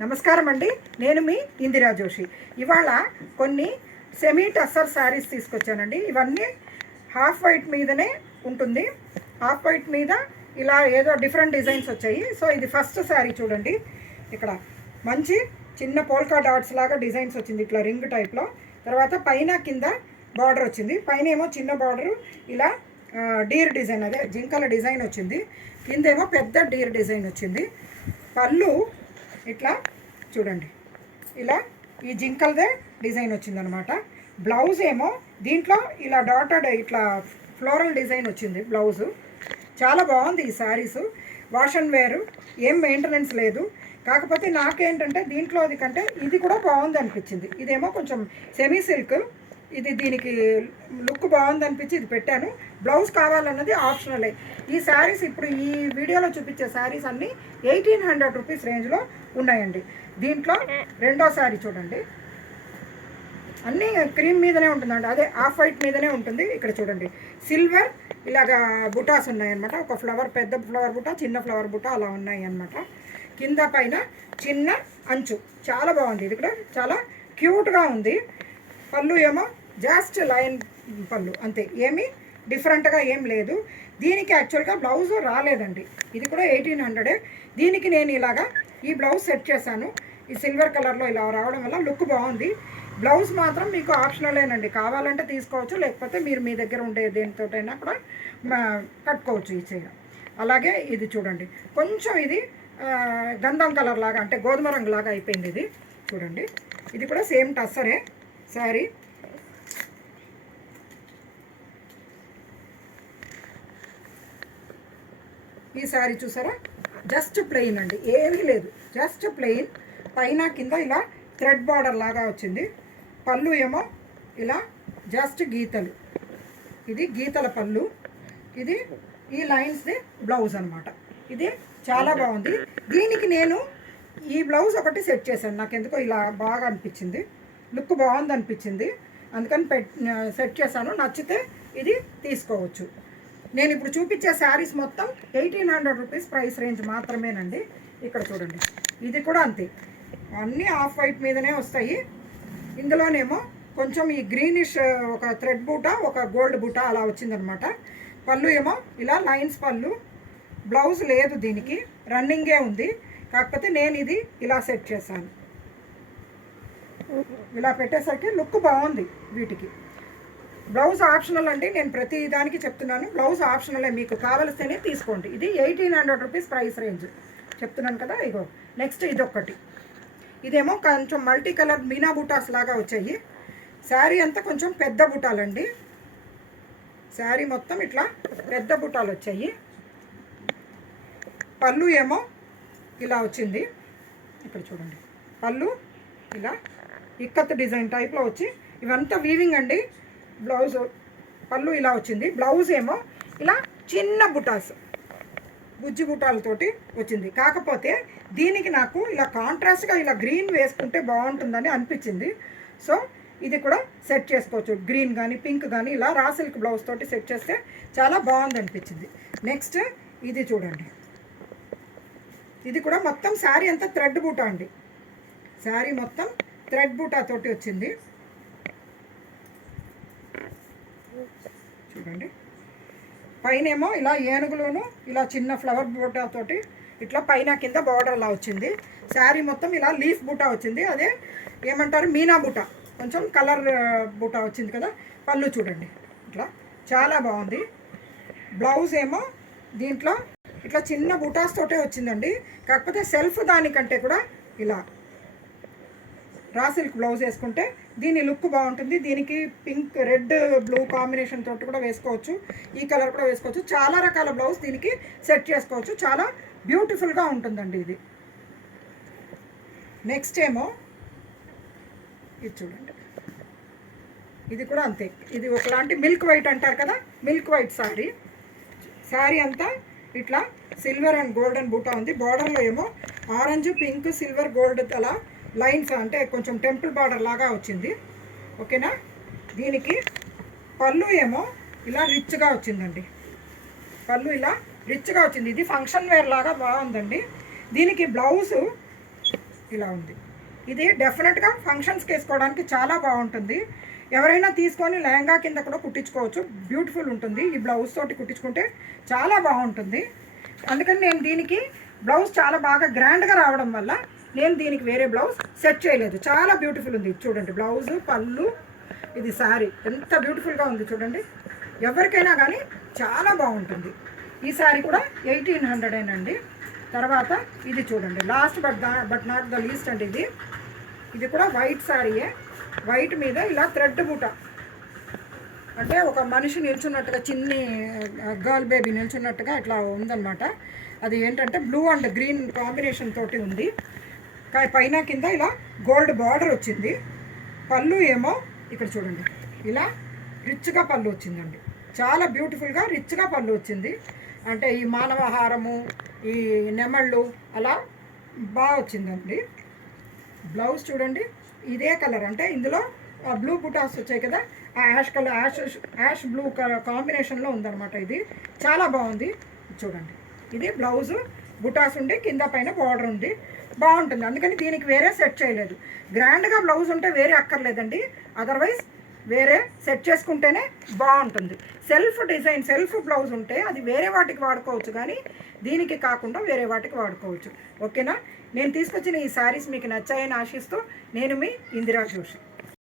నమస్కారం అండి. నేను మీ ఇందిరా జోషి. ఇవాళ కొన్ని సెమీ టస్సర్ శారీస్ తీసుకొచ్చానండి. ఇవన్నీ హాఫ్ వైట్ మీదనే ఉంటుంది. హాఫ్ వైట్ మీద ఇలా ఏదో డిఫరెంట్ డిజైన్స్ వచ్చాయి. సో ఇది ఫస్ట్ శారీ చూడండి. ఇక్కడ మంచి చిన్న పోల్కా డాట్స్ లాగా డిజైన్స్ వచ్చింది, ఇట్లా రింగ్ టైప్లో. తర్వాత పైన కింద బార్డర్ వచ్చింది. పైన ఏమో చిన్న బార్డరు ఇలా డీర్ డిజైన్, అదే జింకల డిజైన్ వచ్చింది. కిందేమో పెద్ద డీర్ డిజైన్ వచ్చింది. పళ్ళు ఇట్లా చూడండి, ఇలా ఈ జింకల్దే డిజైన్ వచ్చిందనమాట. బ్లౌజ్ ఏమో దీంట్లో ఇలా డాటెడ్ ఇట్లా ఫ్లోరల్ డిజైన్ వచ్చింది బ్లౌజు. చాలా బాగుంది ఈ శారీసు. వాష్ అండ్ వేరు, ఏం మెయింటెనెన్స్ లేదు. కాకపోతే నాకేంటంటే దీంట్లోది కంటే ఇది కూడా బాగుంది అనిపించింది. ఇదేమో కొంచెం సెమీ సిల్క్, ఇది దీనికి లుక్ బాగుంది అనిపించి ఇది పెట్టాను. బ్లౌజ్ కావాలన్నది ఆప్షనలే. ఈ శారీస్ ఇప్పుడు ఈ వీడియోలో చూపించే శారీస్ అన్నీ 1800 రూపీస్ రేంజ్లో ఉన్నాయండి. దీంట్లో రెండో శారీ చూడండి, అన్నీ క్రీమ్ మీదనే ఉంటుందండి, అదే ఆఫ్ వైట్ మీదనే ఉంటుంది. ఇక్కడ చూడండి సిల్వర్ ఇలాగా బుటాస్ ఉన్నాయన్నమాట. ఒక ఫ్లవర్, పెద్ద ఫ్లవర్ బుట్ట, చిన్న ఫ్లవర్ బుట్ట అలా ఉన్నాయి అన్నమాట. కింద పైన చిన్న అంచు, చాలా బాగుంది. ఇది కూడా చాలా క్యూట్గా ఉంది. పళ్ళు ఏమో జస్ట్ లైన్ పళ్ళు అంతే, ఏమీ డిఫరెంట్గా ఏం లేదు. దీనికి యాక్చువల్గా బ్లౌజ్ రాలేదండి. ఇది కూడా 1800. దీనికి నేను ఇలాగా ఈ బ్లౌజ్ సెట్ చేశాను. ఈ సిల్వర్ కలర్లో ఇలా రావడం వల్ల లుక్ బాగుంది. బ్లౌజ్ మాత్రం మీకు ఆప్షనలేనండి, కావాలంటే తీసుకోవచ్చు, లేకపోతే మీరు మీ దగ్గర ఉండే దేనితోటైనా కూడా కట్టుకోవచ్చు ఈ చీర. అలాగే ఇది చూడండి, కొంచెం ఇది గంధం కలర్ లాగా, అంటే గోధుమ రంగు లాగా అయిపోయింది. ఇది చూడండి, ఇది కూడా సేమ్ టస్సరే శారీ. ఈ శారీ చూసారా, జస్ట్ ప్లెయిన్ అండి, ఏమీ లేదు, జస్ట్ ప్లెయిన్. పైన కింద ఇలా థ్రెడ్ బార్డర్ లాగా వచ్చింది. పళ్ళు ఏమో ఇలా జస్ట్ గీతలు, ఇది గీతల పళ్ళు. ఇది ఈ లైన్స్ది బ్లౌజ్ అనమాట. ఇది చాలా బాగుంది. దీనికి నేను ఈ బ్లౌజ్ ఒకటి సెట్ చేశాను. నాకు ఎందుకో ఇలా బాగా అనిపించింది, లుక్ బాగుంది అనిపించింది, అందుకని సెట్ చేశాను. నచ్చితే ఇది తీసుకోవచ్చు. నేను ఇప్పుడు చూపించే శారీస్ మొత్తం 1800 రూపీస్ ప్రైస్ రేంజ్ మాత్రమేనండి. ఇక్కడ చూడండి, ఇది కూడా అంతే, అన్నీ ఆఫ్ వైట్ మీదనే వస్తాయి. ఇందులోనేమో కొంచెం ఈ గ్రీనిష్ ఒక థ్రెడ్ బూట, ఒక గోల్డ్ బూట అలా వచ్చిందనమాట. పళ్ళు ఏమో ఇలా లైన్స్ పళ్ళు. బ్లౌజ్ లేదు దీనికి, రన్నింగే ఉంది. కాకపోతే నేను ఇది ఇలా సెట్ చేశాను. ఇలా పెట్టేసరికి లుక్ బాగుంది వీటికి. బ్లౌజ్ ఆప్షనల్ అండి, నేను ప్రతి దానికి చెప్తున్నాను, బ్లౌజ్ ఆప్షనలే, మీకు కావలిస్తేనే తీసుకోండి. ఇది 1800 రూపీస్ ప్రైస్ రేంజ్ చెప్తున్నాను కదా. ఇగో నెక్స్ట్ ఇదొక్కటి, ఇదేమో కొంచెం మల్టీ కలర్ మీనా బూటాస్ లాగా వచ్చాయి. శారీ అంతా కొంచెం పెద్ద బుటాలండి. శారీ మొత్తం ఇట్లా పెద్ద బుటాలు వచ్చాయి. పళ్ళు ఏమో ఇలా వచ్చింది. ఇక్కడ చూడండి, పళ్ళు ఇలా ఇక్కత్ డిజైన్ టైప్లో వచ్చి, ఇవంతా వీవింగ్ అండి. బ్లౌజ్ పళ్ళు ఇలా వచ్చింది. బ్లౌజ్ ఏమో ఇలా చిన్న బుటాస్, బుజ్జి బుటాలతోటి వచ్చింది. కాకపోతే దీనికి నాకు ఇలా కాంట్రాస్ట్గా ఇలా గ్రీన్ వేసుకుంటే బాగుంటుందని అనిపించింది. సో ఇది కూడా సెట్ చేసుకోవచ్చు, గ్రీన్ కానీ పింక్ కానీ ఇలా రా సిల్క్ బ్లౌజ్ తోటి సెట్ చేస్తే చాలా బాగుంది అనిపించింది. నెక్స్ట్ ఇది చూడండి, ఇది కూడా మొత్తం శారీ అంతా థ్రెడ్ బూటా అండి. శారీ మొత్తం థ్రెడ్ బూటా తోటి వచ్చింది. చూడండి, పైనేమో ఇలా ఏనుగులోను ఇలా చిన్న ఫ్లవర్ బూటా తోటి ఇట్లా పైన కింద బార్డర్ అలా వచ్చింది. శారీ మొత్తం ఇలా లీఫ్ బూటా వచ్చింది, అదే ఏమంటారు మీనా బూటా, కొంచెం కలర్ బూటా వచ్చింది కదా. పళ్ళు చూడండి, ఇట్లా చాలా బాగుంది. బ్లౌజ్ ఏమో దీంట్లో ఇట్లా చిన్న బూటాస్ తోటే వచ్చిందండి. కాకపోతే సెల్ఫ్ దానికంటే కూడా ఇలా రా సిల్క్ బ్లౌజ్ వేసుకుంటే దీని లుక్ బాగుంటుంది. దీనికి పింక్, రెడ్, బ్లూ కాంబినేషన్ తోటి కూడా వేసుకోవచ్చు, ఈ కలర్ కూడా వేసుకోవచ్చు. చాలా రకాల బ్లౌజ్ దీనికి సెట్ చేసుకోవచ్చు, చాలా బ్యూటిఫుల్గా ఉంటుందండి ఇది. నెక్స్ట్ ఏమో ఇది చూడండి, ఇది కూడా అంతే, ఇది ఒకలాంటి మిల్క్ వైట్ అంటారు కదా, మిల్క్ వైట్ శారీ. శారీ అంతా ఇట్లా సిల్వర్ అండ్ గోల్డెన్ బూటా ఉంది. బార్డర్లో ఏమో ఆరెంజ్, పింక్, సిల్వర్, గోల్డ్ అలా లైన్స్, అంటే కొంచెం టెంపుల్ బార్డర్ లాగా వచ్చింది. ఓకేనా. దీనికి పళ్ళు ఏమో ఇలా రిచ్గా వచ్చిందండి. పళ్ళు ఇలా రిచ్గా వచ్చింది. ఇది ఫంక్షన్ వేర్ లాగా బాగుందండి. దీనికి బ్లౌజు ఇలా ఉంది. ఇది డెఫినెట్గా ఫంక్షన్స్కి వేసుకోవడానికి చాలా బాగుంటుంది. ఎవరైనా తీసుకొని లెహంగా కింద కూడా కుట్టించుకోవచ్చు, బ్యూటిఫుల్ ఉంటుంది. ఈ బ్లౌజ్ తోటి కుట్టించుకుంటే చాలా బాగుంటుంది. అందుకని నేను దీనికి బ్లౌజ్ చాలా బాగా గ్రాండ్గా రావడం వల్ల నేను దీనికి వేరే బ్లౌజ్ సెట్ చేయలేదు. చాలా బ్యూటిఫుల్ ఉంది చూడండి. బ్లౌజు, పళ్ళు, ఇది శారీ ఎంత బ్యూటిఫుల్గా ఉంది చూడండి. ఎవరికైనా కానీ చాలా బాగుంటుంది. ఈ శారీ కూడా 1800 అండి. తర్వాత ఇది చూడండి, last but not the least అండి. ఇది కూడా వైట్ శారీయే. వైట్ మీద ఇలా థ్రెడ్ బూట, అంటే ఒక మనిషి నిల్చున్నట్టుగా, చిన్ని గర్ల్ బేబీ నిల్చున్నట్టుగా ఇట్లా ఉందన్నమాట. అది ఏంటంటే బ్లూ అండ్ గ్రీన్ కాంబినేషన్ తోటి ఉంది. పైన కింద ఇలా గోల్డ్ బార్డర్ వచ్చింది. పళ్ళు ఏమో ఇక్కడ చూడండి, ఇలా రిచ్గా పళ్ళు వచ్చిందండి. చాలా బ్యూటిఫుల్గా రిచ్గా పళ్ళు వచ్చింది. అంటే ఈ మానవహారము, ఈ నెమళ్ళు అలా బాగా వచ్చిందండి. బ్లౌజ్ చూడండి, ఇదే కలర్, అంటే ఇందులో బ్లూ బుటాస్ వచ్చాయి కదా, ఆ ash colour, ash blue colour కాంబినేషన్లో ఉందన్నమాట. ఇది చాలా బాగుంది చూడండి. ఇది బ్లౌజు, బుటాస్ ఉండి కింద పైన బార్డర్ ఉంది, బాగుంటుంది. అందుకని దీనికి వేరే సెట్ చేయలేదు. గ్రాండ్గా బ్లౌజ్ ఉంటే వేరే అక్కర్లేదండి, అదర్వైజ్ వేరే సెట్ చేసుకుంటేనే బాగుంటుంది. సెల్ఫ్ డిజైన్, సెల్ఫ్ బ్లౌజ్ ఉంటే అది వేరే వాటికి వాడుకోవచ్చు, కానీ దీనికి కాకుండా వేరే వాటికి వాడుకోవచ్చు. ఓకేనా? నేను తీసుకొచ్చిన ఈ శారీస్ మీకు నచ్చాయని ఆశిస్తూ నేను మీ ఇందిరా జోషి.